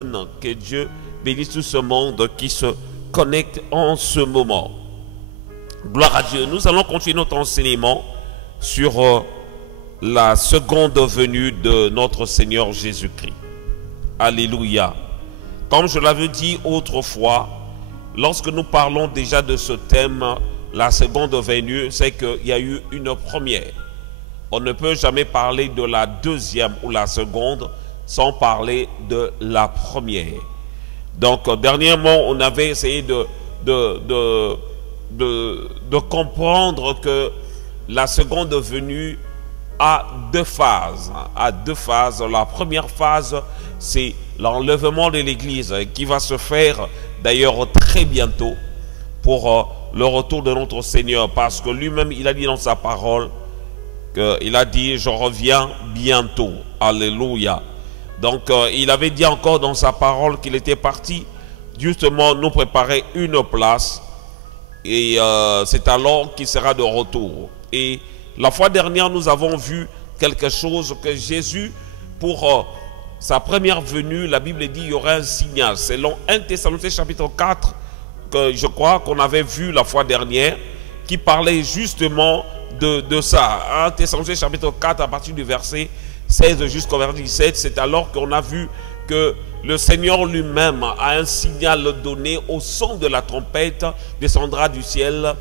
Que Dieu bénisse tout ce monde qui se connecte en ce moment. Gloire à Dieu. Nous allons continuer notre enseignement sur la seconde venue de notre Seigneur Jésus-Christ. Alléluia. Comme je l'avais dit autrefois, lorsque nous parlons déjà de ce thème, la seconde venue, c'est qu'il y a eu une première. On ne peut jamais parler de la deuxième ou la seconde sans parler de la première. Donc, dernièrement, on avait essayé de comprendre que la seconde venue a deux phases. La première phase, c'est l'enlèvement de l'Église qui va se faire d'ailleurs très bientôt pour le retour de notre Seigneur. Parce que lui-même, il a dit dans sa parole, il a dit, je reviens bientôt. Alléluia. Donc, il avait dit encore dans sa parole qu'il était parti justement nous préparer une place. Et c'est alors qu'il sera de retour. Et la fois dernière, nous avons vu quelque chose que Jésus, pour sa première venue, la Bible dit qu'il y aurait un signal. Selon 1 Thessaloniciens chapitre 4, que je crois qu'on avait vu la fois dernière, qui parlait justement de ça. 1 Thessaloniciens chapitre 4, à partir du verset 16 jusqu'au verset 17, c'est alors qu'on a vu que le Seigneur lui-même a un signal donné au son de la trompette, descendra du ciel.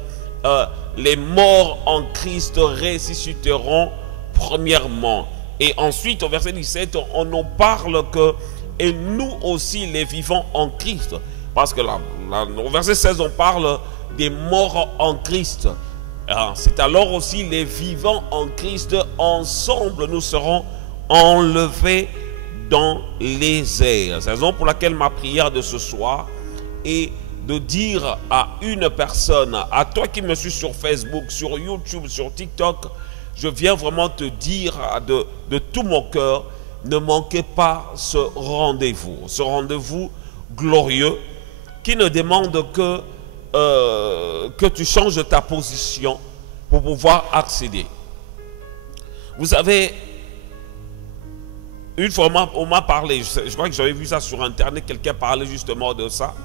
Les morts en Christ ressusciteront premièrement. Et ensuite, au verset 17, on nous parle que, et nous aussi les vivants en Christ. Parce que là, au verset 16, on parle des morts en Christ. C'est alors aussi les vivants en Christ, ensemble nous serons enlevés dans les airs. C'est la raison pour laquelle ma prière de ce soir est de dire à une personne, à toi qui me suis sur Facebook, sur YouTube, sur TikTok, je viens vraiment te dire de tout mon cœur, ne manquez pas ce rendez-vous glorieux qui ne demande que tu changes ta position pour pouvoir accéder. Vous savez, une fois on m'a parlé, je crois que j'avais vu ça sur internet, quelqu'un parlait justement de ça,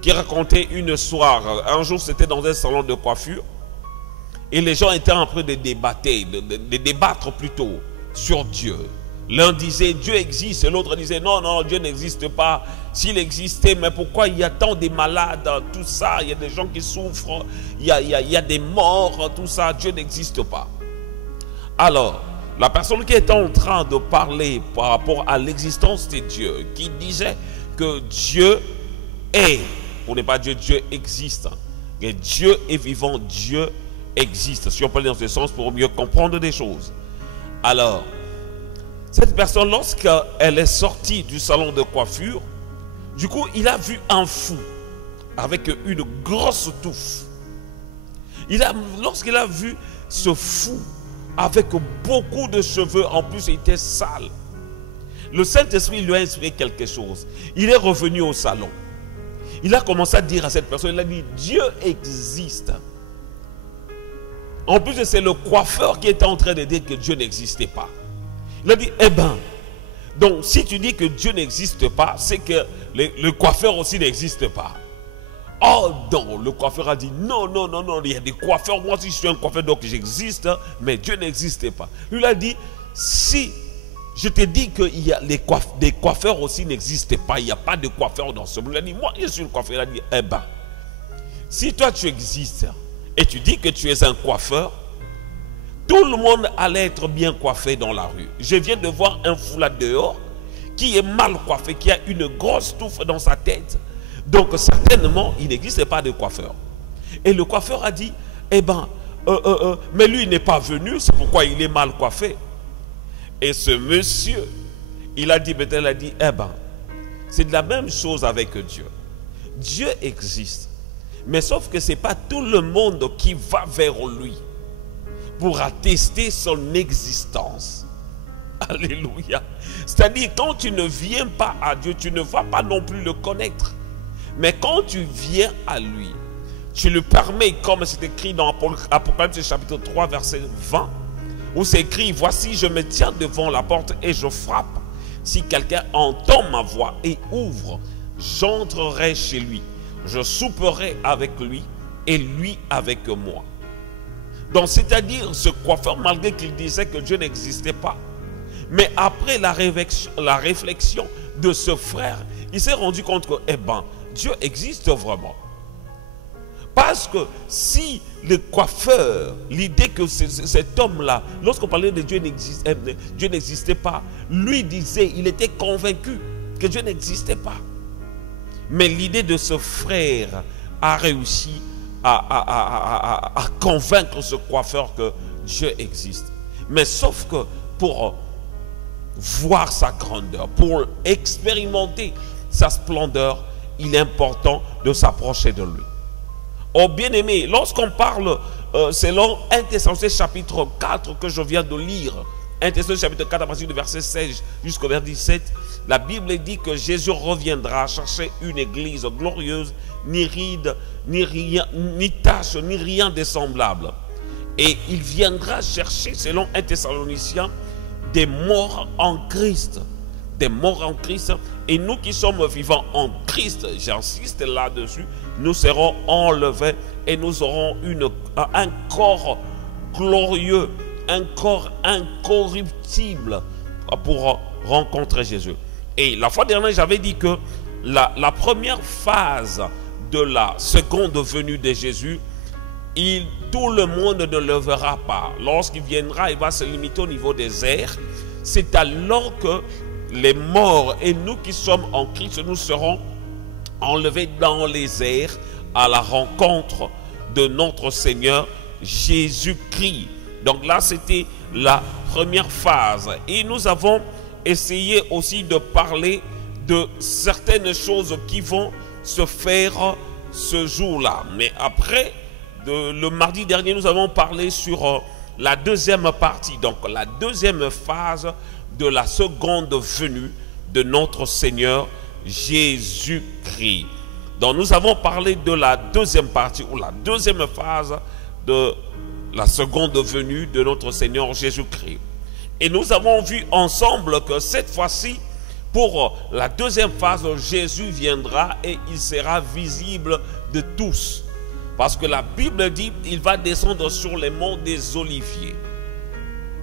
qui racontait une histoire. Un jour c'était dans un salon de coiffure et les gens étaient en train de débattre plutôt sur Dieu. L'un disait Dieu existe et l'autre disait non, non, Dieu n'existe pas. S'il existait, mais pourquoi il y a tant de malades, tout ça, il y a des gens qui souffrent, il y a des morts, tout ça, Dieu n'existe pas. Alors, la personne qui était en train de parler par rapport à l'existence de Dieu, qui disait que Dieu est, pour ne pas dire Dieu existe, que Dieu est vivant, Dieu existe. Si on peut aller dans ce sens pour mieux comprendre des choses. Alors, cette personne, lorsqu'elle est sortie du salon de coiffure, du coup, il a vu un fou avec une grosse touffe. Lorsqu'il a vu ce fou avec beaucoup de cheveux, en plus il était sale, le Saint-Esprit lui a inspiré quelque chose. Il est revenu au salon. Il a commencé à dire à cette personne, il a dit, Dieu existe. En plus, c'est le coiffeur qui était en train de dire que Dieu n'existait pas. Il a dit, eh bien, donc si tu dis que Dieu n'existe pas, c'est que le coiffeur aussi n'existe pas. Oh non, le coiffeur a dit, non, non, non, non, il y a des coiffeurs, moi aussi je suis un coiffeur, donc j'existe, mais Dieu n'existe pas. Lui a dit, si je te dis que des coiffeurs aussi n'existent pas, il n'y a pas de coiffeur dans ce monde. Il a dit, moi je suis le coiffeur. Il a dit, eh bien, si toi tu existes et tu dis que tu es un coiffeur, tout le monde allait être bien coiffé dans la rue. Je viens de voir un fou là dehors qui est mal coiffé, qui a une grosse touffe dans sa tête. Donc certainement, il n'existe pas de coiffeur. Et le coiffeur a dit, eh bien, mais lui il n'est pas venu, c'est pourquoi il est mal coiffé. Et ce monsieur, il a dit, eh bien, c'est de la même chose avec Dieu. Dieu existe. Mais sauf que ce n'est pas tout le monde qui va vers lui pour attester son existence. Alléluia. C'est-à-dire, quand tu ne viens pas à Dieu, tu ne vas pas non plus le connaître. Mais quand tu viens à lui, tu le permets, comme c'est écrit dans Apocalypse chapitre 3, verset 20, où c'est écrit, voici, je me tiens devant la porte et je frappe. Si quelqu'un entend ma voix et ouvre, j'entrerai chez lui. Je souperai avec lui et lui avec moi. Donc, c'est-à-dire, ce coiffeur, malgré qu'il disait que Dieu n'existait pas, mais après la réflexion de ce frère, il s'est rendu compte que, eh ben, Dieu existe vraiment. Parce que si le coiffeur, l'idée que cet homme-là, lorsqu'on parlait de Dieu n'existait pas, lui disait, il était convaincu que Dieu n'existait pas. Mais l'idée de ce frère a réussi à convaincre ce coiffeur que Dieu existe. Mais sauf que pour voir sa grandeur, pour expérimenter sa splendeur, il est important de s'approcher de lui. Oh bien-aimé, lorsqu'on parle, selon 1 Thessaloniciens chapitre 4 que je viens de lire, 1 Thessaloniciens chapitre 4 à partir du verset 16 jusqu'au verset 17, la Bible dit que Jésus reviendra chercher une église glorieuse, ni ride, ni rien, ni tache, ni rien de semblable. Et il viendra chercher, selon 1 Thessaloniciens, des morts en Christ. Des morts en Christ. Et nous qui sommes vivants en Christ, j'insiste là-dessus, nous serons enlevés et nous aurons un corps glorieux, un corps incorruptible pour rencontrer Jésus. Et la fois dernière, j'avais dit que la première phase de la seconde venue de Jésus, tout le monde ne le verra pas. Lorsqu'il viendra, il va se limiter au niveau des airs. C'est alors que les morts et nous qui sommes en Christ, nous serons enlevés dans les airs à la rencontre de notre Seigneur Jésus-Christ. Donc là, c'était la première phase. Et nous avons essayé aussi de parler de certaines choses qui vont se faire ce jour-là. Mais après, le mardi dernier, nous avons parlé sur la deuxième partie, donc la deuxième phase de la seconde venue de notre Seigneur Jésus-Christ. Donc nous avons parlé de la deuxième partie ou la deuxième phase de la seconde venue de notre Seigneur Jésus-Christ. Et nous avons vu ensemble que cette fois-ci, pour la deuxième phase, Jésus viendra et il sera visible de tous. Parce que la Bible dit qu'il va descendre sur les monts des Oliviers.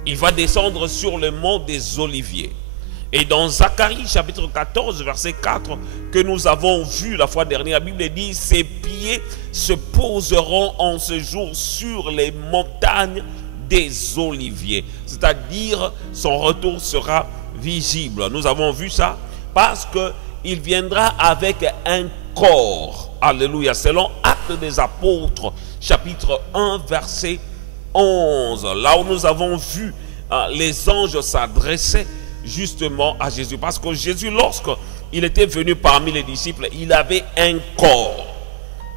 Il va descendre sur le mont des Oliviers. Et dans Zacharie chapitre 14 verset 4 que nous avons vu la fois dernière, la Bible dit: ses pieds se poseront en ce jour sur les montagnes des Oliviers. C'est-à-dire son retour sera visible. Nous avons vu ça parce qu'il viendra avec un corps. Alléluia. Selon Actes des Apôtres chapitre 1 verset 11, là où nous avons vu les anges s'adresser justement à Jésus. Parce que Jésus, lorsqu'il était venu parmi les disciples, il avait un corps.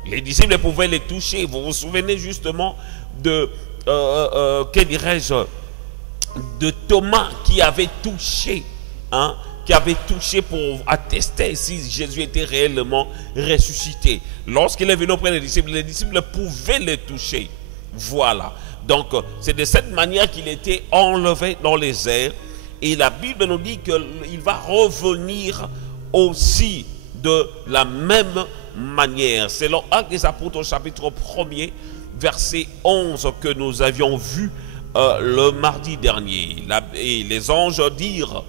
Les disciples pouvaient les toucher. Vous vous souvenez justement de, que dirais-je, de Thomas qui avait touché, qui avait touché pour attester si Jésus était réellement ressuscité. Lorsqu'il est venu auprès des disciples, les disciples pouvaient le toucher. Voilà. Donc, c'est de cette manière qu'il était enlevé dans les airs. Et la Bible nous dit qu'il va revenir aussi de la même manière. Selon Actes des Apôtres, chapitre 1er, verset 11, que nous avions vu le mardi dernier. Et les anges dirent: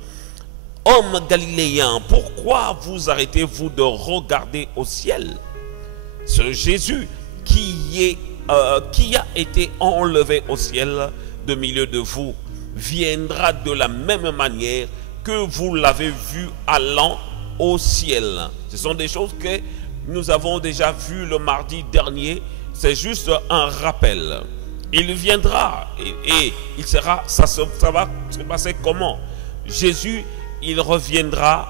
hommes galiléens, pourquoi vous arrêtez-vous de regarder au ciel? Ce Jésus qui a été enlevé au ciel de milieu de vous viendra de la même manière que vous l'avez vu allant au ciel. Ce sont des choses que nous avons déjà vues le mardi dernier. C'est juste un rappel. Il viendra et il sera, ça va se passer comment? Jésus, il reviendra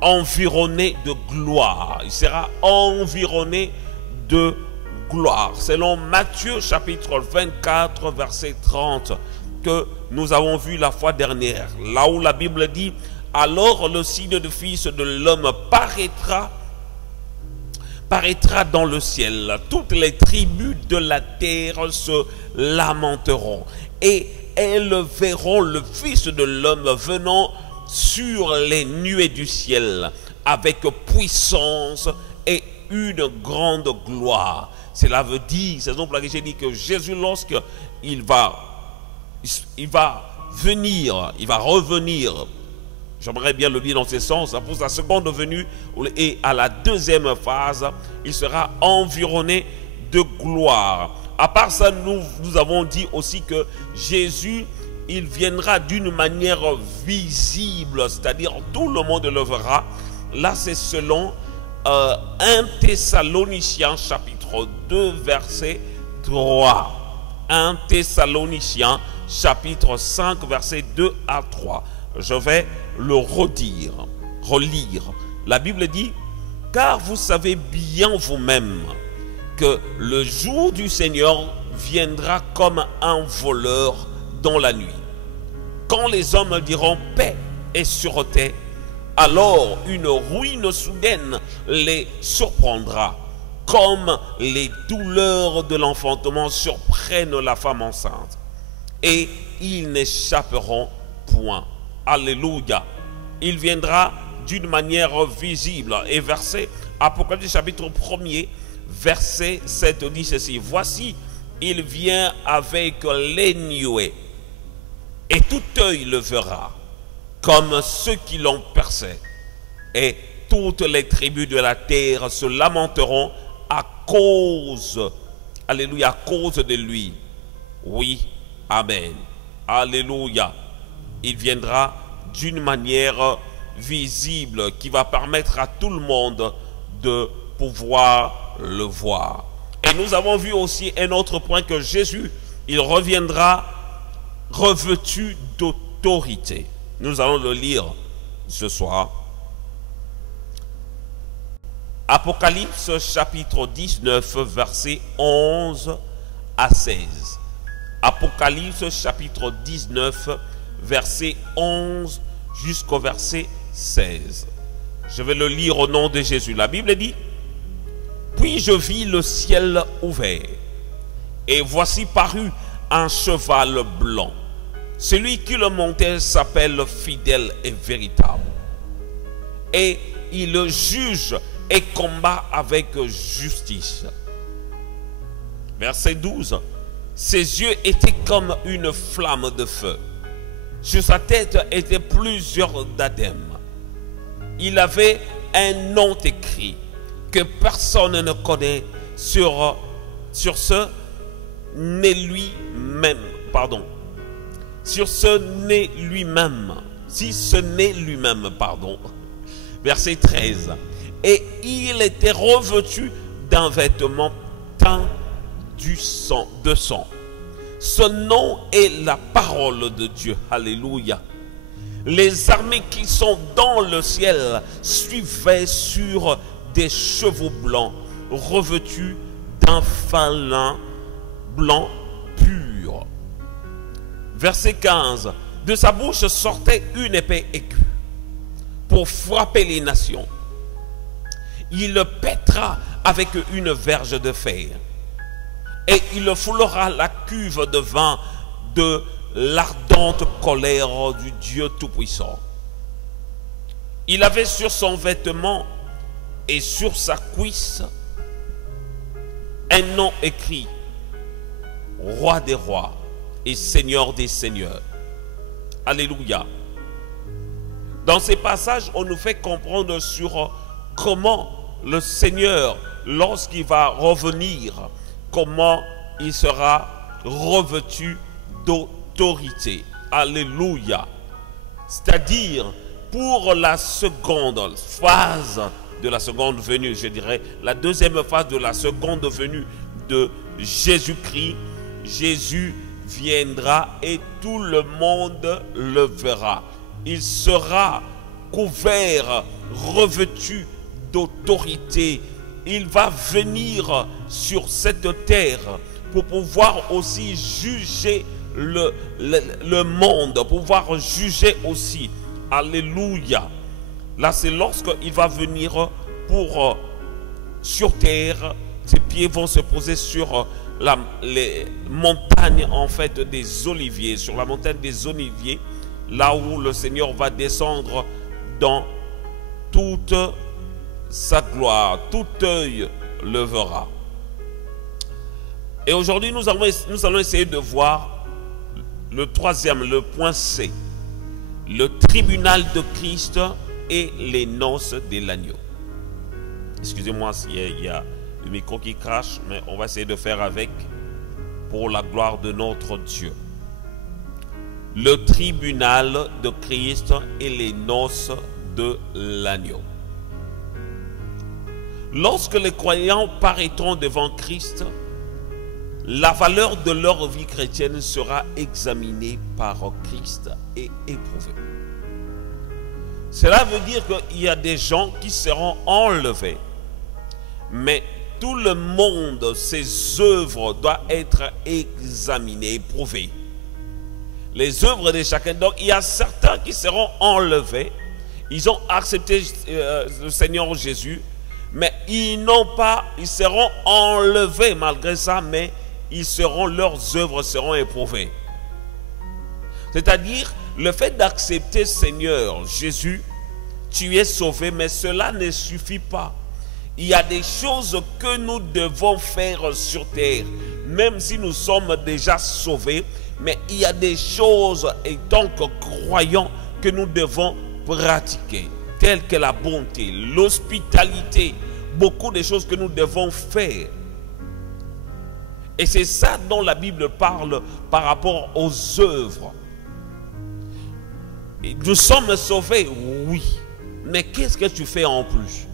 environné de gloire. Il sera environné de gloire. Selon Matthieu chapitre 24 verset 30 que nous avons vu la fois dernière, là où la Bible dit: alors le signe du Fils de l'homme paraîtra dans le ciel. Toutes les tribus de la terre se lamenteront et elles verront le Fils de l'homme venant sur les nuées du ciel avec puissance et une grande gloire. Cela veut dire, c'est donc pour laquelle j'ai dit que Jésus, lorsqu'il va venir, il va revenir, j'aimerais bien le dire dans ce sens, pour sa seconde venue, et à la deuxième phase, il sera environné de gloire. À part ça, nous avons dit aussi que Jésus, il viendra d'une manière visible, c'est-à-dire tout le monde le verra. Là, c'est selon 1 Thessaloniciens chapitre 2, verset 3. 1 Thessaloniciens chapitre 5, verset 2 à 3. Je vais le relire. La Bible dit, car vous savez bien vous-même que le jour du Seigneur viendra comme un voleur dans la nuit. Quand les hommes diront paix et sûreté, alors une ruine soudaine les surprendra, comme les douleurs de l'enfantement surprennent la femme enceinte. Et ils n'échapperont point. Alléluia. Il viendra d'une manière visible. Et verset Apocalypse chapitre 1er, verset 7 dit ceci. Voici, il vient avec les nuées, et tout œil le verra, comme ceux qui l'ont percé. Et toutes les tribus de la terre se lamenteront à cause, alléluia, à cause de lui. Oui, amen. Alléluia. Il viendra d'une manière visible qui va permettre à tout le monde de pouvoir le voir. Et nous avons vu aussi un autre point, que Jésus, il reviendra revêtu d'autorité. Nous allons le lire ce soir. Apocalypse chapitre 19, verset 11 à 16. Apocalypse chapitre 19, verset 11 jusqu'au verset 16. Je vais le lire au nom de Jésus. La Bible dit, puis je vis le ciel ouvert, et voici parut un cheval blanc. Celui qui le montait s'appelle fidèle et véritable, et il juge et combat avec justice. Verset 12. Ses yeux étaient comme une flamme de feu. Sur sa tête étaient plusieurs diadèmes. Il avait un nom écrit que personne ne connaît sur ce n'est lui-même, sur ce n'est lui-même, si ce n'est lui-même, verset 13. Et il était revêtu d'un vêtement teint de sang. Ce nom est la parole de Dieu. Alléluia. Les armées qui sont dans le ciel suivaient sur des chevaux blancs, revêtus d'un fin lin blanc pur. Verset 15. De sa bouche sortait une épée aiguë pour frapper les nations. Il le pètera avec une verge de fer, et il foulera la cuve de vin de l'ardente colère du Dieu Tout-Puissant. Il avait sur son vêtement et sur sa cuisse un nom écrit, Roi des rois et Seigneur des seigneurs. Alléluia. Dans ces passages, on nous fait comprendre sur comment le Seigneur, lorsqu'il va revenir, comment il sera revêtu d'autorité. Alléluia. C'est-à-dire, pour la seconde phase de la seconde venue, je dirais, la deuxième phase de la seconde venue de Jésus-Christ, Jésus viendra et tout le monde le verra. Il sera couvert, revêtu d'autorité. Il va venir sur cette terre pour pouvoir aussi juger le monde, pouvoir juger aussi. Alléluia. Là, c'est lorsqu'il va venir pour sur terre, ses pieds vont se poser sur les montagnes en fait des oliviers, sur la montagne des oliviers, là où le Seigneur va descendre dans toute sa gloire, tout œil le verra. Et aujourd'hui, nous allons essayer de voir le troisième, le point C, le tribunal de Christ et les noces de l'agneau. Excusez-moi s'il y a le micro qui crache, mais on va essayer de faire avec pour la gloire de notre Dieu. Le tribunal de Christ et les noces de l'agneau. Lorsque les croyants paraîtront devant Christ, la valeur de leur vie chrétienne sera examinée par Christ et éprouvée. Cela veut dire qu'il y a des gens qui seront enlevés, mais tout le monde, ses œuvres doivent être examinées, éprouvées. Les œuvres de chacun. Donc il y a certains qui seront enlevés, ils ont accepté le Seigneur Jésus, mais ils seront enlevés malgré ça, mais leurs œuvres seront éprouvées. C'est-à-dire, le fait d'accepter Seigneur Jésus, tu es sauvé, mais cela ne suffit pas. Il y a des choses que nous devons faire sur terre, même si nous sommes déjà sauvés, mais il y a des choses, et tant que croyants, que nous devons pratiquer, telles que la bonté, l'hospitalité, beaucoup de choses que nous devons faire. Et c'est ça dont la Bible parle par rapport aux œuvres. Nous sommes sauvés, oui, mais qu'est-ce que tu fais en plus?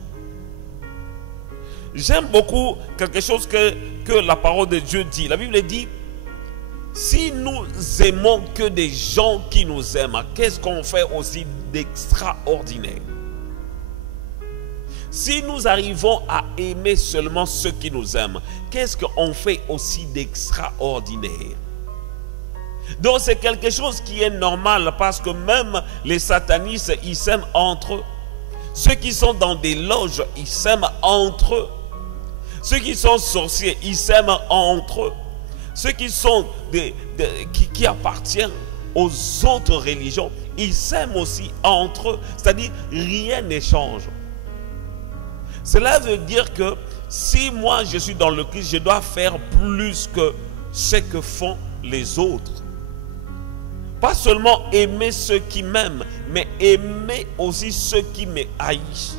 J'aime beaucoup quelque chose que la parole de Dieu dit. La Bible dit, si nous aimons que des gens qui nous aiment, qu'est-ce qu'on fait aussi d'extraordinaire? Si nous arrivons à aimer seulement ceux qui nous aiment, qu'est-ce qu'on fait aussi d'extraordinaire? Donc c'est quelque chose qui est normal, parce que même les satanistes, ils s'aiment entre eux. Ceux qui sont dans des loges, ils s'aiment entre eux. Ceux qui sont sorciers, ils s'aiment entre eux. Ceux qui sont qui appartiennent aux autres religions, ils s'aiment aussi entre eux. C'est-à-dire, rien ne change. Cela veut dire que si moi je suis dans le Christ, je dois faire plus que ce que font les autres. Pas seulement aimer ceux qui m'aiment, mais aimer aussi ceux qui me haïssent.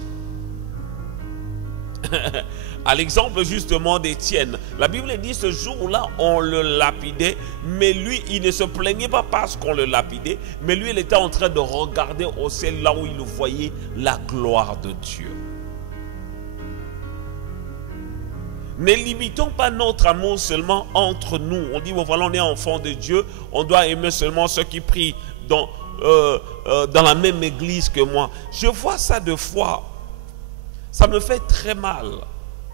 À l'exemple justement d'Étienne, la Bible dit ce jour-là on le lapidait, mais lui il ne se plaignait pas parce qu'on le lapidait, mais lui il était en train de regarder au ciel là où il voyait la gloire de Dieu. Ne limitons pas notre amour seulement entre nous. On dit, bon voilà, on est enfant de Dieu, on doit aimer seulement ceux qui prient dans la même église que moi. Je vois ça deux fois. Ça me fait très mal.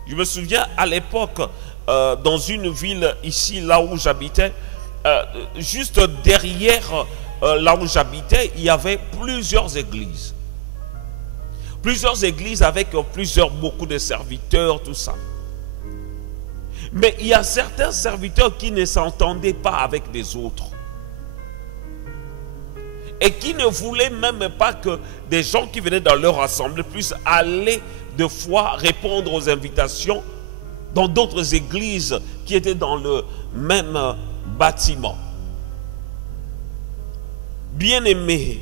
Je me souviens à l'époque, dans une ville ici, là où j'habitais, juste derrière là où j'habitais, il y avait plusieurs églises. Plusieurs églises avec beaucoup de serviteurs, tout ça. Mais il y a certains serviteurs qui ne s'entendaient pas avec les autres. Et qui ne voulaient même pas que des gens qui venaient dans leur assemblée puissent aller de fois répondre aux invitations dans d'autres églises qui étaient dans le même bâtiment. Bien-aimés,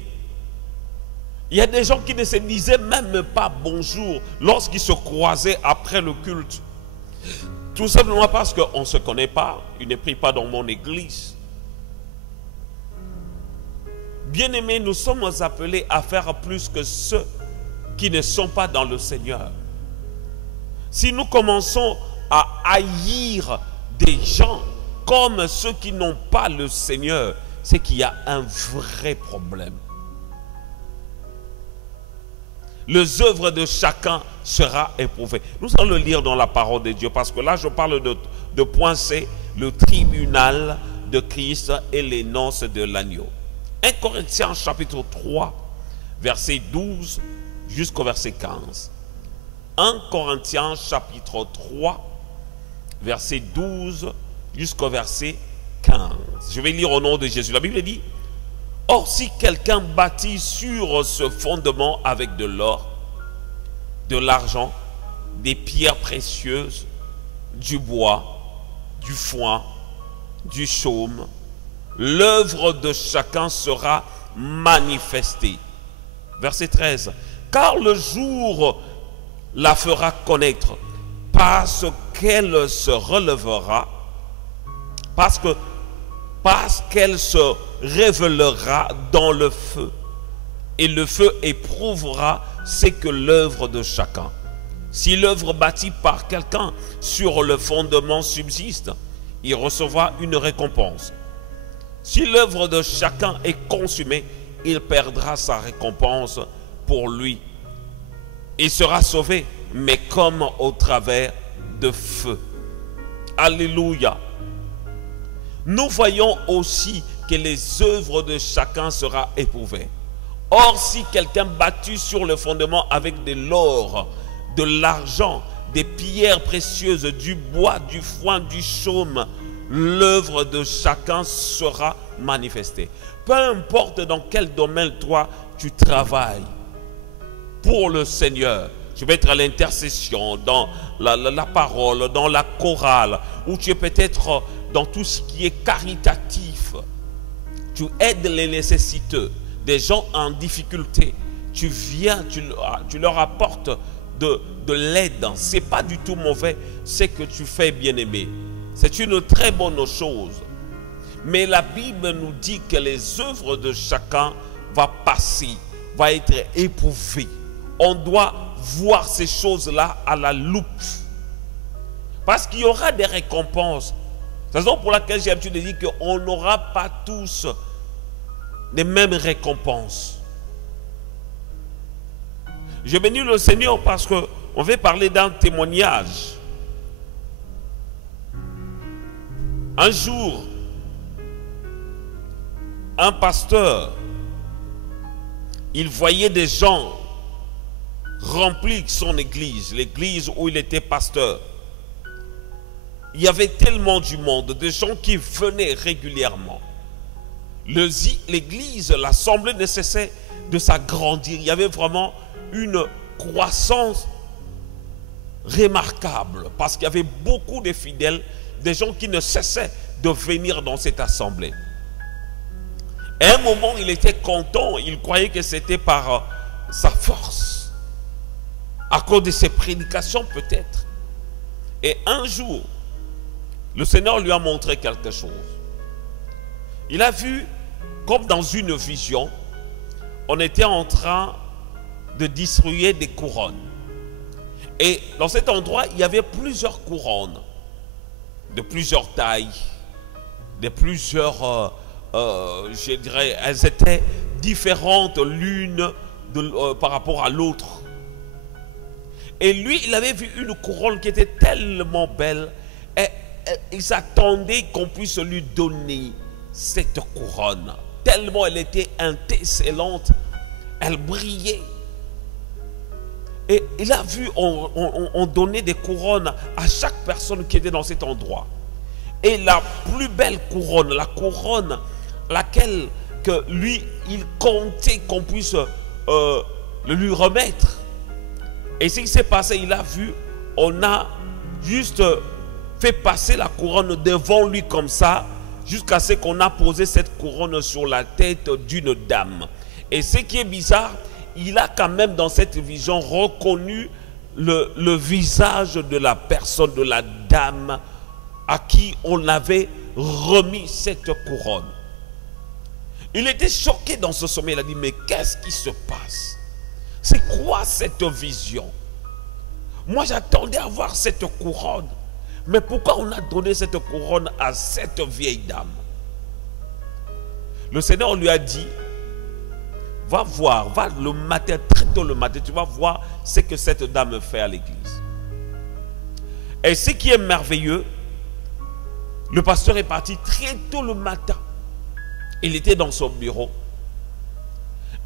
il y a des gens qui ne se disaient même pas bonjour lorsqu'ils se croisaient après le culte. Tout simplement parce qu'on ne se connaît pas, il ne prie pas dans mon église. Bien-aimés, nous sommes appelés à faire plus que ceux qui ne sont pas dans le Seigneur. Si nous commençons à haïr des gens comme ceux qui n'ont pas le Seigneur, c'est qu'il y a un vrai problème. Les œuvres de chacun sera éprouvées. Nous allons le lire dans la parole de Dieu, parce que là je parle de point C, le tribunal de Christ et les noces de l'agneau. 1 Corinthiens chapitre 3, verset 12 jusqu'au verset 15. 1 Corinthiens chapitre 3, verset 12 jusqu'au verset 15. Je vais lire au nom de Jésus. La Bible dit, Or, si quelqu'un bâtit sur ce fondement avec de l'or, de l'argent, des pierres précieuses, du bois, du foin, du chaume, l'œuvre de chacun sera manifestée. Verset 13. Car le jour la fera connaître, parce qu'elle se relèvera, parce qu'elle se révélera dans le feu, et le feu éprouvera ce que l'œuvre de chacun. Si l'œuvre bâtie par quelqu'un sur le fondement subsiste, il recevra une récompense. Si l'œuvre de chacun est consumée, il perdra sa récompense pour lui. Il sera sauvé, mais comme au travers de feu. Alléluia. Nous voyons aussi que les œuvres de chacun seront éprouvées. Or, si quelqu'un bâtit sur le fondement avec de l'or, de l'argent, des pierres précieuses, du bois, du foin, du chaume, l'œuvre de chacun sera manifestée. Peu importe dans quel domaine toi tu travailles pour le Seigneur. Tu peux être à l'intercession, dans la parole, dans la chorale, ou tu es peut-être dans tout ce qui est caritatif. Tu aides les nécessiteux, des gens en difficulté. Tu viens, tu leur apportes de l'aide. Ce n'est pas du tout mauvais ce que tu fais, bien-aimé. C'est une très bonne chose. Mais la Bible nous dit que les œuvres de chacun vont passer, vont être éprouvées. On doit voir ces choses-là à la loupe. Parce qu'il y aura des récompenses. C'est la raison pour laquelle j'ai l'habitude de dire qu'on n'aura pas tous les mêmes récompenses. Je bénis le Seigneur parce qu'on veut parler d'un témoignage. Un jour, un pasteur, il voyait des gens remplir son église, l'église où il était pasteur. Il y avait tellement du monde, des gens qui venaient régulièrement. L'église, l'assemblée ne cessait de s'agrandir. Il y avait vraiment une croissance remarquable parce qu'il y avait beaucoup de fidèles, des gens qui ne cessaient de venir dans cette assemblée. À un moment, il était content, il croyait que c'était par sa force, à cause de ses prédications peut-être. Et un jour, le Seigneur lui a montré quelque chose. Il a vu, comme dans une vision, on était en train de distribuer des couronnes. Et dans cet endroit, il y avait plusieurs couronnes, de plusieurs tailles, de plusieurs, je dirais, elles étaient différentes l'une par rapport à l'autre. Et lui, il avait vu une couronne qui était tellement belle, et il s'attendait qu'on puisse lui donner cette couronne. Tellement elle était excellente, elle brillait. Et il a vu, on donnait des couronnes à chaque personne qui était dans cet endroit. Et la plus belle couronne, la couronne laquelle que lui, il comptait qu'on puisse le lui remettre. Et ce qui s'est passé, il a vu, on a juste fait passer la couronne devant lui comme ça, jusqu'à ce qu'on a posé cette couronne sur la tête d'une dame. Et ce qui est bizarre, il a quand même dans cette vision reconnu le visage de la personne, de la dame à qui on avait remis cette couronne. Il était choqué dans ce sommeil. Il a dit, mais qu'est-ce qui se passe? C'est quoi cette vision? Moi, j'attendais à voir cette couronne. Mais pourquoi on a donné cette couronne à cette vieille dame? Le Seigneur lui a dit, va voir, va le matin, très tôt le matin, tu vas voir ce que cette dame fait à l'église. Et ce qui est merveilleux, le pasteur est parti très tôt le matin. Il était dans son bureau.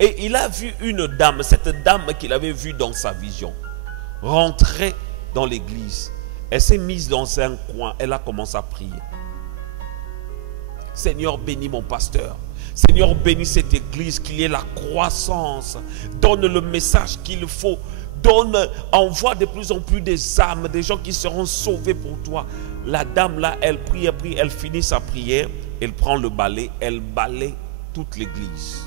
Et il a vu une dame, cette dame qu'il avait vue dans sa vision, rentrer dans l'église. Elle s'est mise dans un coin, elle a commencé à prier. Seigneur, bénis mon pasteur. Seigneur, bénis cette église, qu'il y ait la croissance. Donne le message qu'il faut. Envoie de plus en plus des âmes, des gens qui seront sauvés pour toi. La dame là, elle prie, elle finit sa prière, elle prend le balai, elle balaye toute l'église.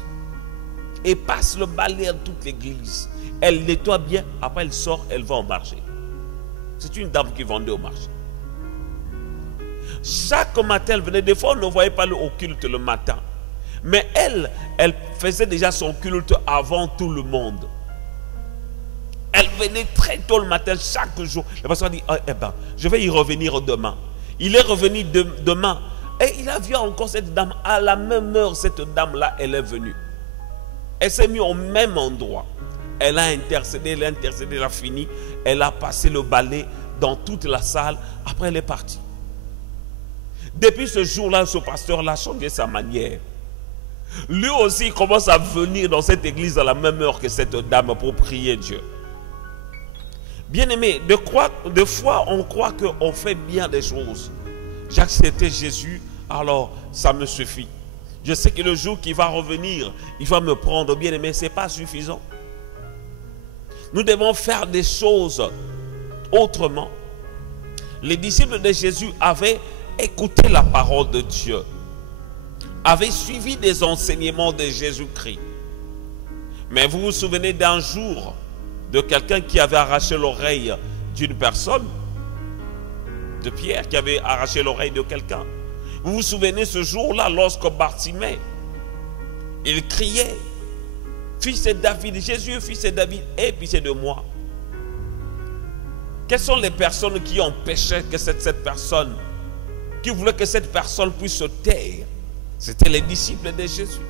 Et passe le balai à toute l'église. Elle nettoie bien, après elle sort, elle va au marché. C'est une dame qui vendait au marché. Chaque matin, elle venait, des fois on ne voyait pas le culte le matin. Mais elle faisait déjà son culte avant tout le monde. Elle venait très tôt le matin, chaque jour. Le pasteur a dit, eh ben, je vais y revenir demain. Il est revenu demain. Et il a vu encore cette dame. À la même heure, cette dame-là, elle est venue. Elle s'est mise au même endroit. Elle a intercédé, elle a fini. Elle a passé le balai dans toute la salle. Après, elle est partie. Depuis ce jour-là, ce pasteur-là a changé sa manière. Lui aussi, il commence à venir dans cette église à la même heure que cette dame pour prier Dieu. Bien-aimé, de fois, on croit qu'on fait bien des choses. J'ai accepté Jésus, alors ça me suffit. Je sais que le jour qu'il va revenir, il va me prendre. Bien-aimé, ce n'est pas suffisant. Nous devons faire des choses autrement. Les disciples de Jésus avaient écouté la parole de Dieu, avaient suivi des enseignements de Jésus-Christ. Mais vous vous souvenez d'un jour de quelqu'un qui avait arraché l'oreille d'une personne, de Pierre qui avait arraché l'oreille de quelqu'un. Vous vous souvenez ce jour-là lorsque Bartimée, il criait, fils de David, Jésus, fils de David, aie pitié de moi. Quelles sont les personnes qui empêchaient que cette personne, qui voulaient que cette personne puisse se taire? C'était les disciples de Jésus.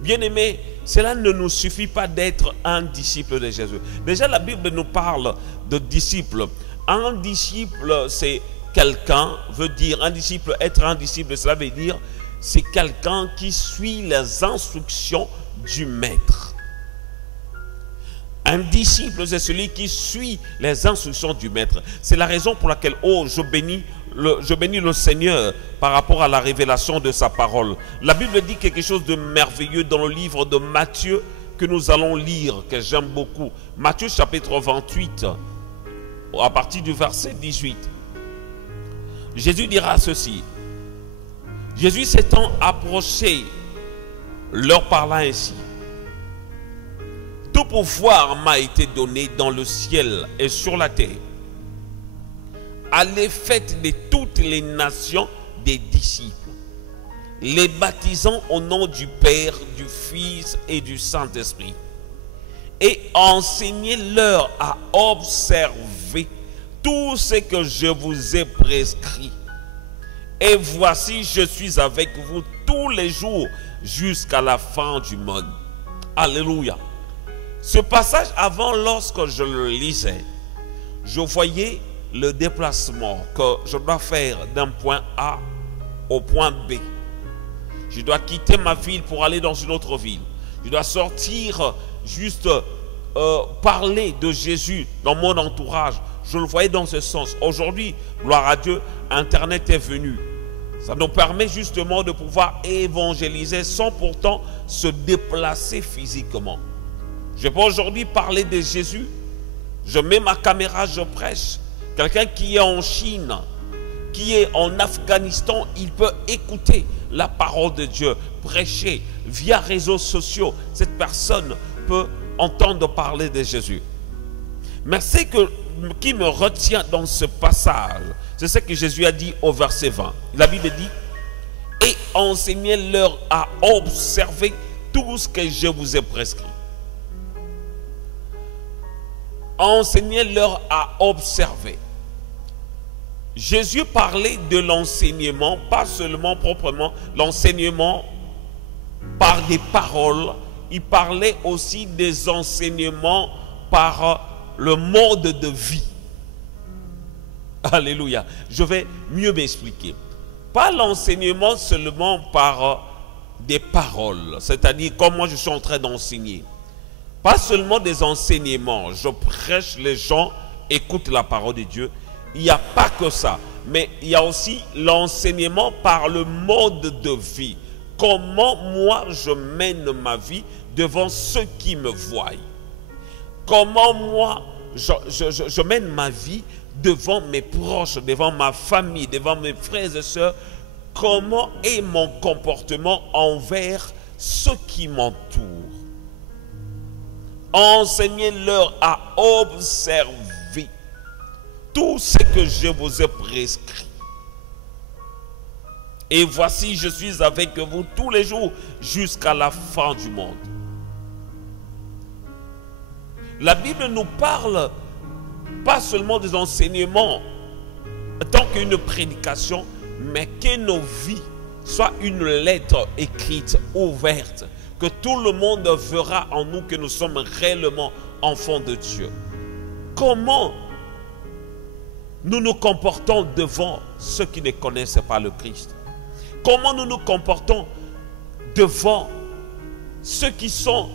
Bien-aimés, cela ne nous suffit pas d'être un disciple de Jésus. Déjà, la Bible nous parle de disciple. Un disciple, c'est quelqu'un, veut dire, un disciple, être un disciple, cela veut dire, c'est quelqu'un qui suit les instructions du maître. Un disciple, c'est celui qui suit les instructions du maître. C'est la raison pour laquelle, je bénis le Seigneur par rapport à la révélation de sa parole. La Bible dit quelque chose de merveilleux dans le livre de Matthieu que nous allons lire, que j'aime beaucoup. Matthieu chapitre 28, à partir du verset 18. Jésus dira ceci. Jésus s'étant approché, leur parla ainsi. Tout pouvoir m'a été donné dans le ciel et sur la terre. Allez, faites de toutes les nations des disciples, les baptisant au nom du Père, du Fils et du Saint-Esprit, et enseignez-leur à observer tout ce que je vous ai prescrit. Et voici, je suis avec vous tous les jours jusqu'à la fin du monde. Alléluia. Ce passage avant, lorsque je le lisais, je voyais le déplacement que je dois faire d'un point A au point B. Je dois quitter ma ville pour aller dans une autre ville. Je dois sortir, juste parler de Jésus dans mon entourage. Je le voyais dans ce sens. Aujourd'hui, gloire à Dieu, Internet est venu. Ça nous permet justement de pouvoir évangéliser sans pourtant se déplacer physiquement. Je peux aujourd'hui parler de Jésus. Je mets ma caméra, je prêche. Quelqu'un qui est en Chine, qui est en Afghanistan, il peut écouter la parole de Dieu, prêcher via réseaux sociaux. Cette personne peut entendre parler de Jésus. Mais ce qui me retient dans ce passage, c'est ce que Jésus a dit au verset 20. La Bible dit, et enseignez-leur à observer tout ce que je vous ai prescrit. Enseignez-leur à observer. Jésus parlait de l'enseignement, pas seulement proprement l'enseignement par des paroles, il parlait aussi des enseignements par le mode de vie. Alléluia. Je vais mieux m'expliquer. Pas l'enseignement seulement par des paroles, c'est-à-dire comme moi je suis en train d'enseigner. Pas seulement des enseignements, je prêche, les gens écoutent la parole de Dieu. Il n'y a pas que ça. mais il y a aussi l'enseignement par le mode de vie. Comment moi je mène ma vie devant ceux qui me voient. Comment moi je mène ma vie devant mes proches, devant ma famille, devant mes frères et sœurs. Comment est mon comportement envers ceux qui m'entourent. Enseignez-leur à observer tout ce que je vous ai prescrit. Et voici, je suis avec vous tous les jours jusqu'à la fin du monde. La Bible nous parle pas seulement des enseignements tant qu'une prédication, mais que nos vies soient une lettre écrite, ouverte, que tout le monde verra en nous que nous sommes réellement enfants de Dieu. Comment nous nous comportons devant ceux qui ne connaissent pas le Christ? Comment nous nous comportons devant ceux qui sont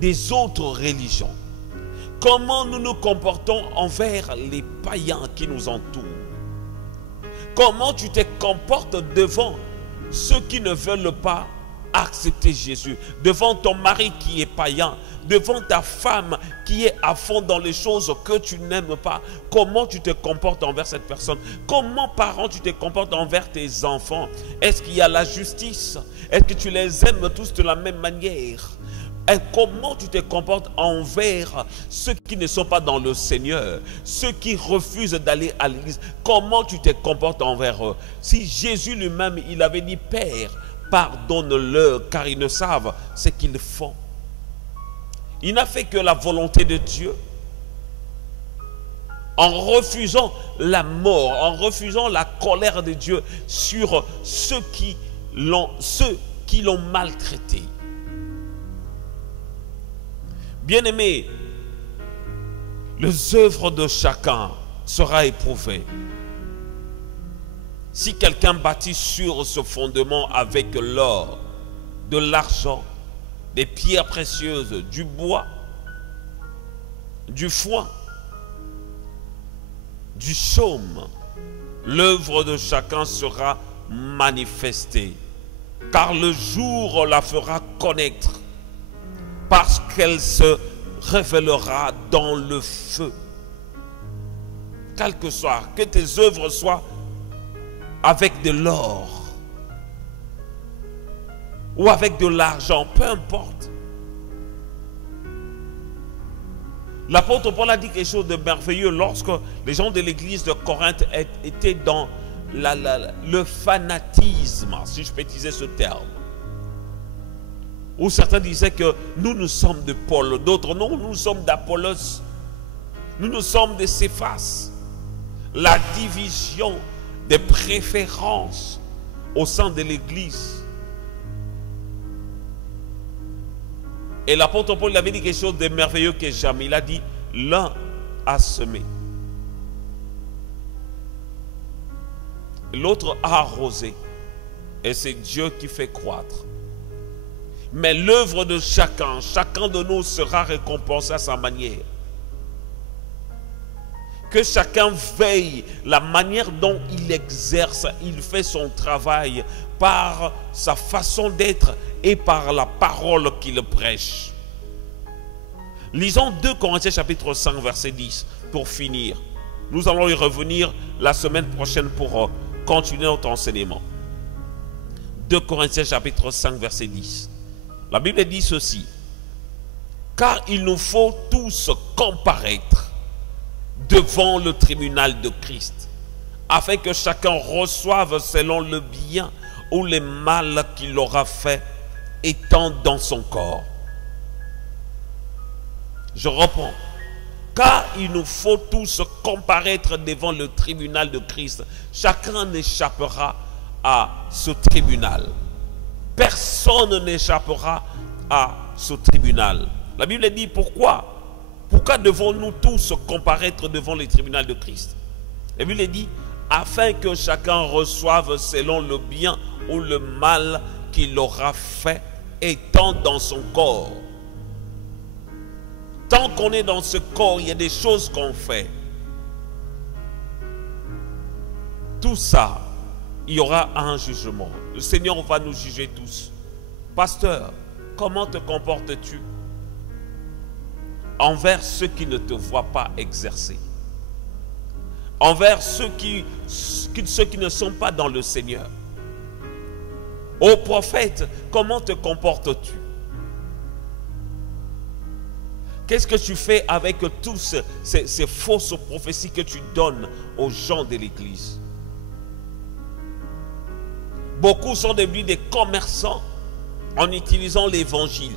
des autres religions? Comment nous nous comportons envers les païens qui nous entourent? Comment tu te comportes devant ceux qui ne veulent pas accepter Jésus, devant ton mari qui est païen, devant ta femme qui est à fond dans les choses que tu n'aimes pas? Comment tu te comportes envers cette personne? Comment, parents, tu te comportes envers tes enfants? Est-ce qu'il y a la justice? Est-ce que tu les aimes tous de la même manière? Et comment tu te comportes envers ceux qui ne sont pas dans le Seigneur, ceux qui refusent d'aller à l'église? Comment tu te comportes envers eux? Si Jésus lui-même, il avait dit: Père, pardonne-leur car ils ne savent ce qu'ils font. Il n'a fait que la volonté de Dieu. En refusant la mort, en refusant la colère de Dieu sur ceux qui l'ont maltraité. Bien-aimés, les œuvres de chacun sera éprouvées. Si quelqu'un bâtit sur ce fondement avec l'or, de l'argent, des pierres précieuses, du bois, du foin, du chaume, l'œuvre de chacun sera manifestée, car le jour la fera connaître, parce qu'elle se révélera dans le feu. Quel que soit, que tes œuvres soient avec de l'or ou avec de l'argent, peu importe. L'apôtre Paul a dit quelque chose de merveilleux lorsque les gens de l'église de Corinthe étaient dans le fanatisme, si je peux utiliser ce terme. Où certains disaient que nous sommes de Paul, d'autres non, nous sommes d'Apollos, nous sommes de Céphas. La division des préférences au sein de l'église. Et l'apôtre Paul avait dit quelque chose de merveilleux que jamais. Il a dit: l'un a semé, l'autre a arrosé, et c'est Dieu qui fait croître. Mais l'œuvre de chacun de nous sera récompensée à sa manière. Que chacun veille la manière dont il exerce, il fait son travail par sa façon d'être et par la parole qu'il prêche. Lisons 2 Corinthiens chapitre 5 verset 10 pour finir. Nous allons y revenir la semaine prochaine pour continuer notre enseignement. 2 Corinthiens chapitre 5 verset 10. La Bible dit ceci: car il nous faut tous comparaître devant le tribunal de Christ, afin que chacun reçoive selon le bien ou le mal qu'il aura fait étant dans son corps. Je reprends. Car il nous faut tous comparaître devant le tribunal de Christ. Chacun n'échappera à ce tribunal. Personne n'échappera à ce tribunal. La Bible dit pourquoi? Pourquoi devons-nous tous comparaître devant le tribunal de Christ? La Bible dit afin que chacun reçoive selon le bien ou le mal qu'il aura fait étant dans son corps. Tant qu'on est dans ce corps, il y a des choses qu'on fait. tout ça, il y aura un jugement. Le Seigneur va nous juger tous. Pasteur, comment te comportes-tu envers ceux qui ne te voient pas exercer? Envers ceux qui ne sont pas dans le Seigneur? Ô prophète, comment te comportes-tu? Qu'est-ce que tu fais avec tous ces fausses prophéties que tu donnes aux gens de l'Église? Beaucoup sont devenus des commerçants en utilisant l'Évangile.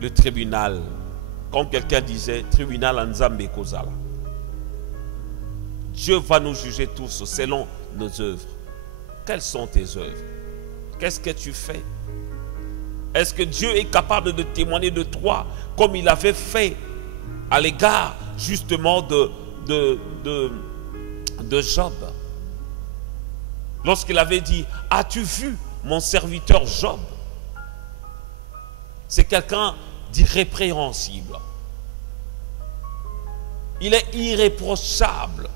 Le tribunal, comme quelqu'un disait, tribunal Nzambe Kozala. Dieu va nous juger tous selon nos œuvres. Quelles sont tes œuvres? Qu'est-ce que tu fais? Est-ce que Dieu est capable de témoigner de toi comme il avait fait à l'égard justement de Job? Lorsqu'il avait dit, as-tu vu mon serviteur Job? C'est quelqu'un d'irrépréhensible. Il est irréprochable.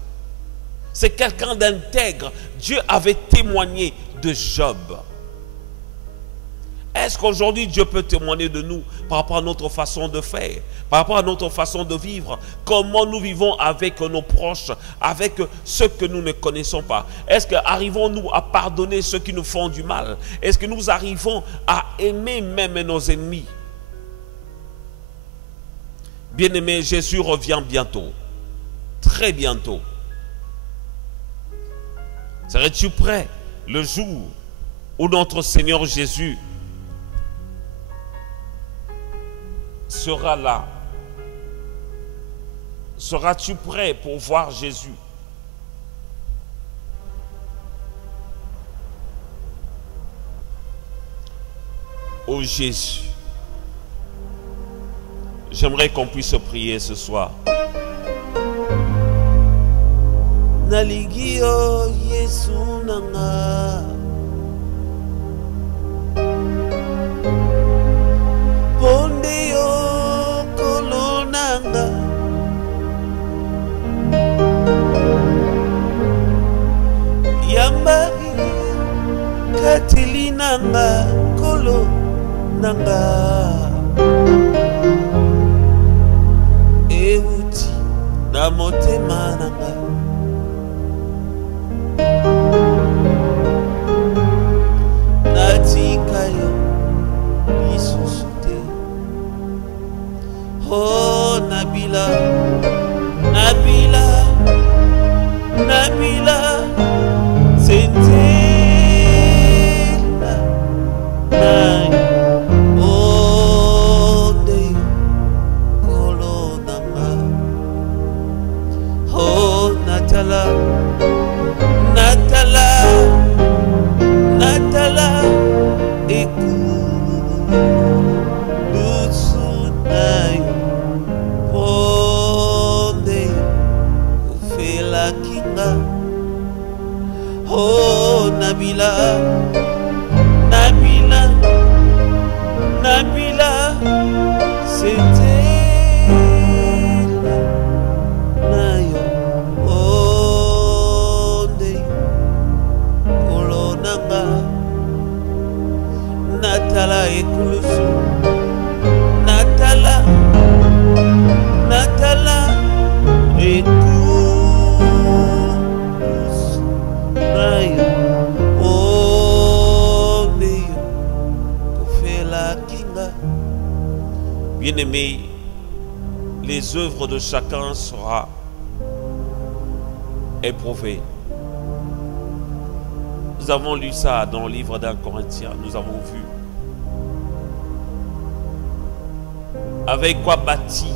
C'est quelqu'un d'intègre. Dieu avait témoigné de Job. Est-ce qu'aujourd'hui Dieu peut témoigner de nous par rapport à notre façon de faire, par rapport à notre façon de vivre? Comment nous vivons avec nos proches, avec ceux que nous ne connaissons pas? Est-ce que arrivons-nous à pardonner ceux qui nous font du mal? Est-ce que nous arrivons à aimer même nos ennemis? Bien-aimé, Jésus revient bientôt, très bientôt. Serais-tu prêt le jour où notre Seigneur Jésus sera là? Seras-tu prêt pour voir Jésus? Oh Jésus, j'aimerais qu'on puisse prier ce soir. Naligio Yesu nanga Pondeo kolonanga Yambari Katilinanga kolonanga Euti na motema nanga Natikayo isusute. Oh Nabila, Nabila, Nabila, Sentela, Nai, oh Dei, Kolonama, oh Natala, Natala. Natala Ekulusunai Ponde Ufela Kinga Oh Nabila Nabila Nabila Setela Nayo Ponde Kolonanga Natala Ekulusu Natala Natala Ekulusu Nayo Oh Neyo Kofela Kinga. Bien-aimé, les œuvres de chacun seront éprouvées. Nous avons lu ça dans le livre d'un Corinthien. Nous avons vu. Avec quoi bâtis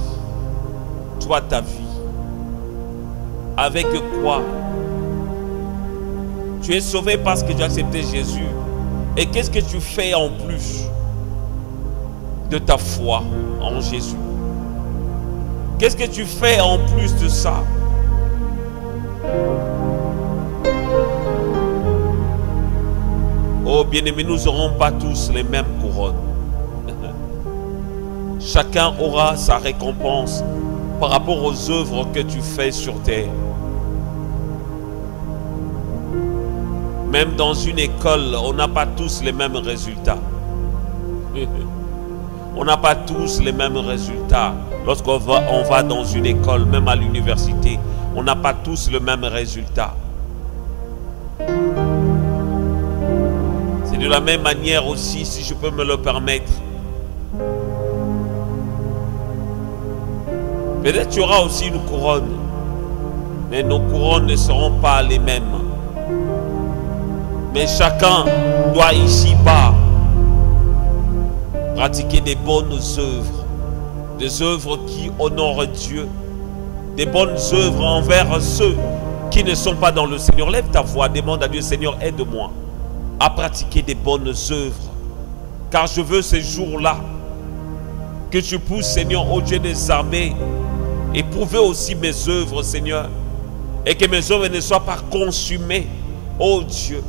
toi ta vie? Avec quoi? Tu es sauvé parce que tu as accepté Jésus. Et qu'est-ce que tu fais en plus de ta foi en Jésus? Qu'est-ce que tu fais en plus de ça? Oh bien-aimés, nous n'aurons pas tous les mêmes couronnes. Chacun aura sa récompense par rapport aux œuvres que tu fais sur terre. Même dans une école, on n'a pas tous les mêmes résultats. On n'a pas tous les mêmes résultats. Lorsqu'on va dans une école, même à l'université, on n'a pas tous le même résultat. C'est de la même manière aussi, si je peux me le permettre. Peut-être tu auras aussi une couronne, mais nos couronnes ne seront pas les mêmes. Mais chacun doit ici-bas pratiquer des bonnes œuvres, des œuvres qui honorent Dieu, des bonnes œuvres envers ceux qui ne sont pas dans le Seigneur. Lève ta voix, demande à Dieu, Seigneur, aide-moi à pratiquer des bonnes œuvres, car je veux ces jours-là que tu pousses, Seigneur, ô Dieu des armées, éprouver aussi mes œuvres, Seigneur, et que mes œuvres ne soient pas consumées, ô Dieu,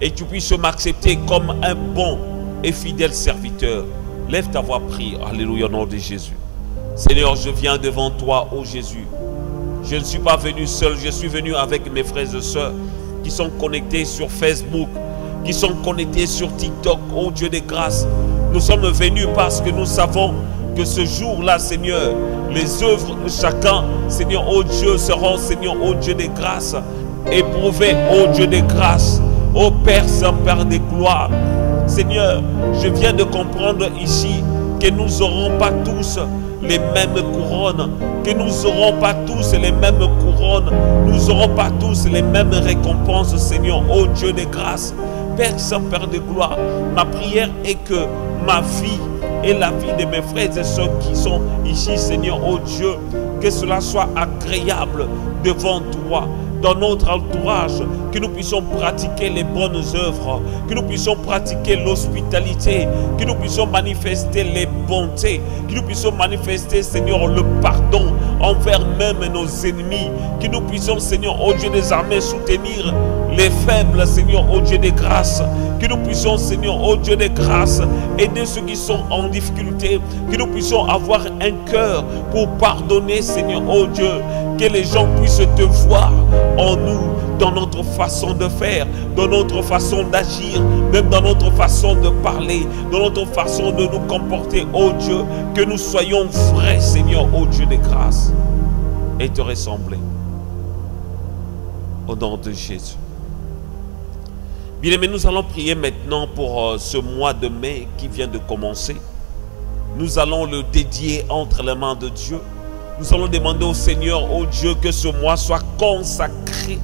et tu puisses m'accepter comme un bon et fidèle serviteur. Lève ta voix, prie. Alléluia, au nom de Jésus. Seigneur, je viens devant toi, ô Jésus. Je ne suis pas venu seul, je suis venu avec mes frères et sœurs qui sont connectés sur Facebook, qui sont connectés sur TikTok, ô Dieu de grâce. Nous sommes venus parce que nous savons que ce jour-là, Seigneur, les œuvres de chacun, Seigneur, ô Dieu, seront, Seigneur, ô Dieu de grâce, éprouvées, ô Dieu de grâce, ô Père Saint, Père de gloire. Seigneur, je viens de comprendre ici que nous n'aurons pas tous les mêmes couronnes, que nous n'aurons pas tous les mêmes couronnes, nous n'aurons pas tous les mêmes récompenses, Seigneur, ô Dieu de grâce. Père Saint, Père de gloire, ma prière est que ma vie et la vie de mes frères et sœurs qui sont ici, Seigneur, ô Dieu, que cela soit agréable devant toi, dans notre entourage, que nous puissions pratiquer les bonnes œuvres, que nous puissions pratiquer l'hospitalité, que nous puissions manifester les bontés, que nous puissions manifester, Seigneur, le pardon envers même nos ennemis, que nous puissions, Seigneur, ô Dieu des armées, soutenir les faibles, Seigneur, ô Dieu des grâces, que nous puissions, Seigneur, ô Dieu des grâces, aider ceux qui sont en difficulté, que nous puissions avoir un cœur pour pardonner, Seigneur, ô Dieu, que les gens puissent te voir en nous, dans notre façon de faire, dans notre façon d'agir, même dans notre façon de parler, dans notre façon de nous comporter, ô Dieu, que nous soyons vrais, Seigneur, ô Dieu de grâce, et te ressembler. Au nom de Jésus. Bien-aimés, nous allons prier maintenant pour ce mois de mai qui vient de commencer. Nous allons le dédier entre les mains de Dieu. Nous allons demander au Seigneur, au Dieu, que ce mois soit consacré,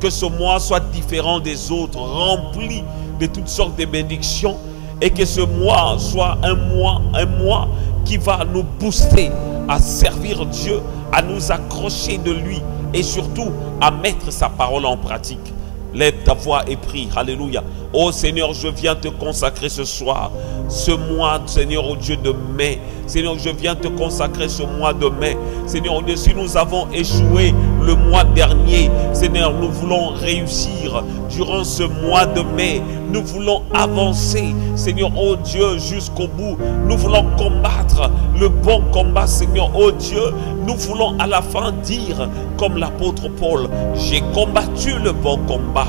que ce mois soit différent des autres, rempli de toutes sortes de bénédictions, et que ce mois soit un mois qui va nous booster à servir Dieu, à nous accrocher de lui et surtout à mettre sa parole en pratique. Lève ta voix et prie. Alléluia. Oh Seigneur, je viens te consacrer ce soir, ce mois, Seigneur, au Dieu de mai. Seigneur, je viens te consacrer ce mois de mai. Seigneur, si nous avons échoué le mois dernier, Seigneur, nous voulons réussir durant ce mois de mai. Nous voulons avancer, Seigneur, oh Dieu, jusqu'au bout. Nous voulons combattre le bon combat, Seigneur, oh Dieu. Nous voulons à la fin dire, comme l'apôtre Paul, j'ai combattu le bon combat.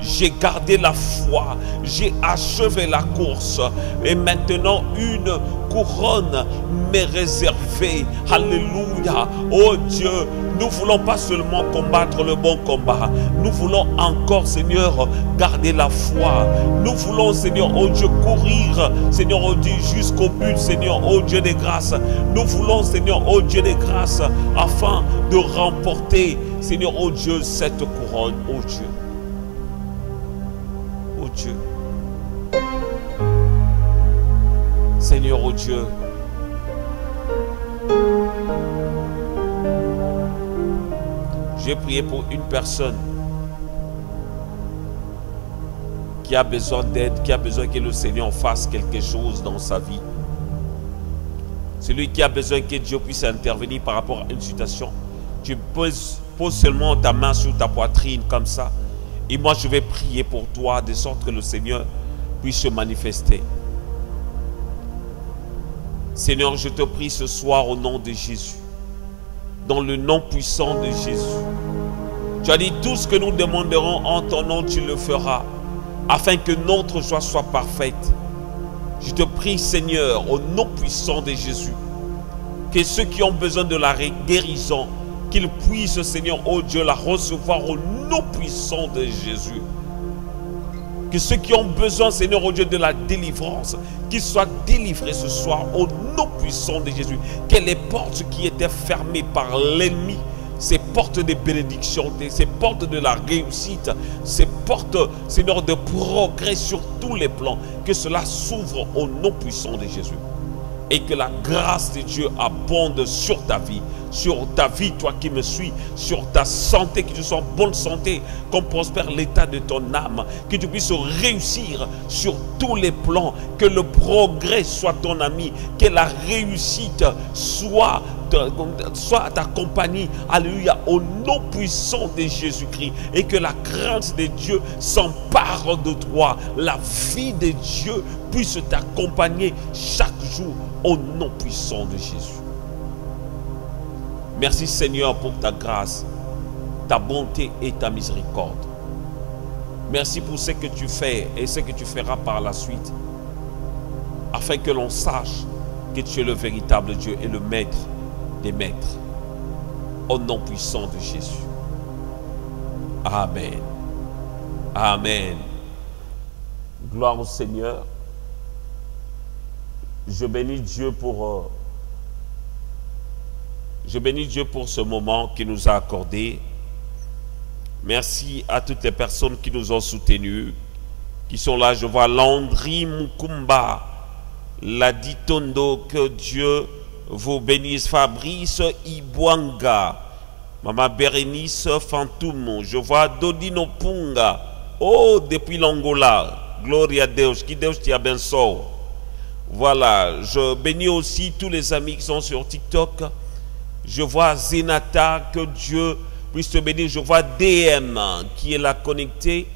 J'ai gardé la foi, j'ai achevé la course et maintenant une couronne m'est réservée. Alléluia. Oh Dieu, nous ne voulons pas seulement combattre le bon combat, nous voulons encore, Seigneur, garder la foi. Nous voulons, Seigneur, oh Dieu, courir, Seigneur, oh Dieu, jusqu'au but, Seigneur, oh Dieu de grâce. Nous voulons, Seigneur, oh Dieu de grâce, afin de remporter, Seigneur, oh Dieu, cette couronne, oh Dieu. Oh Dieu. Seigneur, oh Dieu. J'ai prié pour une personne qui a besoin d'aide, qui a besoin que le Seigneur fasse quelque chose dans sa vie. Celui qui a besoin que Dieu puisse intervenir par rapport à une situation. Tu poses seulement ta main sur ta poitrine comme ça. Et moi je vais prier pour toi de sorte que le Seigneur puisse se manifester. Seigneur, je te prie ce soir au nom de Jésus. dans le nom puissant de Jésus. Tu as dit tout ce que nous demanderons en ton nom, tu le feras, afin que notre joie soit parfaite. Je te prie, Seigneur, au nom puissant de Jésus, que ceux qui ont besoin de la guérison, qu'ils puissent, Seigneur, oh Dieu, la recevoir au nom puissant de Jésus. Que ceux qui ont besoin, Seigneur, oh Dieu, de la délivrance, qu'ils soient délivrés ce soir au nom puissant de Jésus. Que les portes qui étaient fermées par l'ennemi, ces portes de bénédiction, ces portes de la réussite, ces portes, Seigneur, de progrès sur tous les plans, que cela s'ouvre au nom puissant de Jésus. Et que la grâce de Dieu abonde sur ta vie, toi qui me suis, sur ta santé, que tu sois en bonne santé, qu'on prospère l'état de ton âme, que tu puisses réussir sur tous les plans, que le progrès soit ton ami, que la réussite soit ta compagnie, alléluia, au nom puissant de Jésus-Christ, et que la grâce de Dieu s'empare de toi, la vie de Dieu puisse t'accompagner chaque jour au nom puissant de Jésus. Merci Seigneur pour ta grâce, ta bonté et ta miséricorde. Merci pour ce que tu fais et ce que tu feras par la suite, afin que l'on sache que tu es le véritable Dieu et le maître des maîtres. Au nom puissant de Jésus. Amen. Amen. Gloire au Seigneur. Je bénis Dieu pour ce moment qu'il nous a accordé. Merci à toutes les personnes qui nous ont soutenus, qui sont là. Je vois Landry Mukumba, Ladi Tondo, que Dieu vous bénisse. Fabrice Ibwanga, Maman Bérénice Fantoum, je vois Dodino Punga, oh, depuis l'Angola, gloria a Deus, que Deus te abençoe. Voilà, je bénis aussi tous les amis qui sont sur TikTok. Je vois Zenata, que Dieu puisse te bénir. Je vois DM qui est là connecté.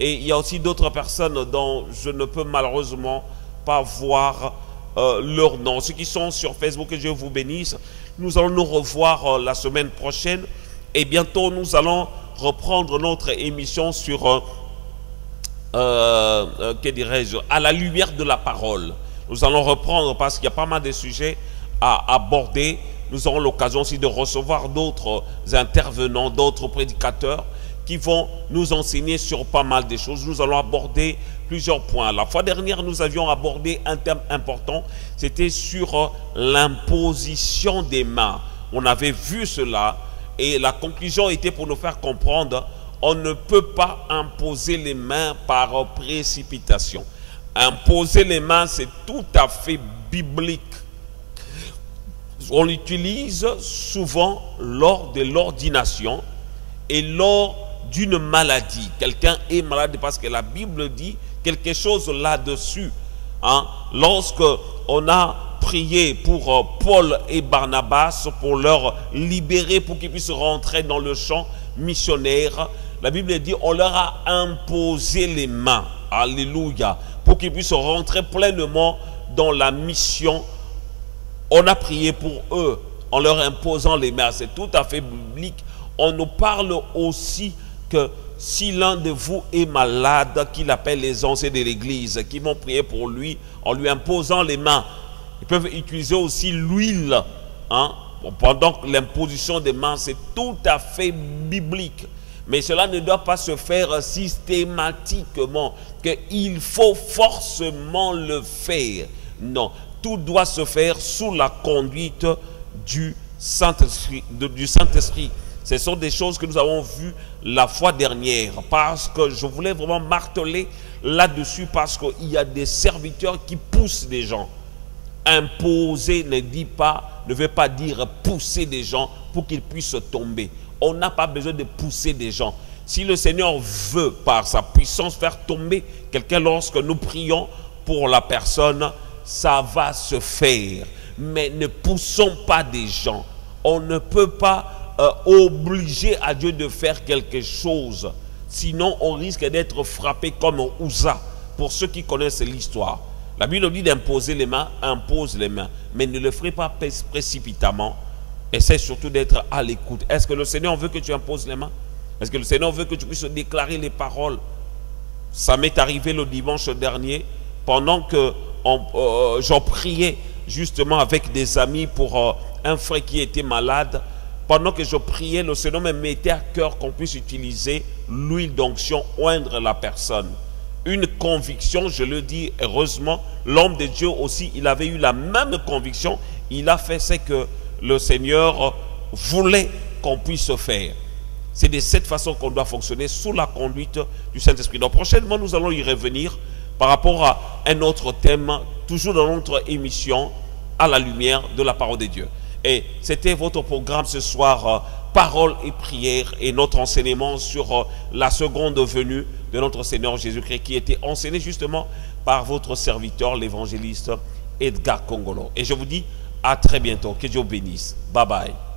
Et il y a aussi d'autres personnes dont je ne peux malheureusement pas voir leur nom. Ceux qui sont sur Facebook, que Dieu vous bénisse. Nous allons nous revoir la semaine prochaine. Et bientôt, nous allons reprendre notre émission sur, que dirais-je, à la lumière de la parole. Nous allons reprendre parce qu'il y a pas mal de sujets à aborder. Nous aurons l'occasion aussi de recevoir d'autres intervenants, d'autres prédicateurs qui vont nous enseigner sur pas mal de choses. Nous allons aborder plusieurs points. La fois dernière, nous avions abordé un thème important. C'était sur l'imposition des mains. On avait vu cela et la conclusion était pour nous faire comprendre on ne peut pas imposer les mains par précipitation. Imposer les mains, c'est tout à fait biblique. On l'utilise souvent lors de l'ordination et lors d'une maladie. Quelqu'un est malade parce que la Bible dit quelque chose là-dessus. Hein? Lorsque on a prié pour Paul et Barnabas pour leur libérer, pour qu'ils puissent rentrer dans le champ missionnaire, la Bible dit on leur a imposé les mains. Alléluia. Pour qu'ils puissent rentrer pleinement dans la mission. On a prié pour eux en leur imposant les mains. C'est tout à fait biblique. On nous parle aussi que si l'un de vous est malade, qu'il appelle les anciens de l'église, qui vont prier pour lui en lui imposant les mains. Ils peuvent utiliser aussi l'huile. Hein? Bon, pendant que l'imposition des mains, c'est tout à fait biblique. Mais cela ne doit pas se faire systématiquement, qu'il faut forcément le faire. Non, tout doit se faire sous la conduite du Saint-Esprit. Ce sont des choses que nous avons vues la fois dernière, parce que je voulais vraiment marteler là-dessus, parce qu'il y a des serviteurs qui poussent des gens. Imposer ne veut pas dire pousser des gens pour qu'ils puissent tomber. On n'a pas besoin de pousser des gens. Si le Seigneur veut, par sa puissance, faire tomber quelqu'un lorsque nous prions pour la personne, ça va se faire. Mais ne poussons pas des gens. On ne peut pas obliger à Dieu de faire quelque chose. Sinon, on risque d'être frappé comme Uza. Pour ceux qui connaissent l'histoire. La Bible dit d'imposer les mains, impose les mains. Mais ne le ferez pas précipitamment. essaie surtout d'être à l'écoute. Est-ce que le Seigneur veut que tu imposes les mains? Est-ce que le Seigneur veut que tu puisses déclarer les paroles? Ça m'est arrivé le dimanche dernier, pendant que j'en priais justement avec des amis pour un frère qui était malade. Pendant que je priais, le Seigneur me mettait à cœur qu'on puisse utiliser l'huile d'onction, oindre la personne. Une conviction, je le dis, heureusement, l'homme de Dieu aussi, il avait eu la même conviction. Il a fait ce que le Seigneur voulait qu'on puisse faire. C'est de cette façon qu'on doit fonctionner sous la conduite du Saint-Esprit. Donc prochainement, nous allons y revenir par rapport à un autre thème, toujours dans notre émission, à la lumière de la parole de Dieu. Et c'était votre programme ce soir, Parole et prière, et notre enseignement sur la seconde venue de notre Seigneur Jésus-Christ, qui était enseigné justement par votre serviteur, l'évangéliste Edgar Kongolo. Et je vous dis à très bientôt. Que Dieu bénisse. Bye bye.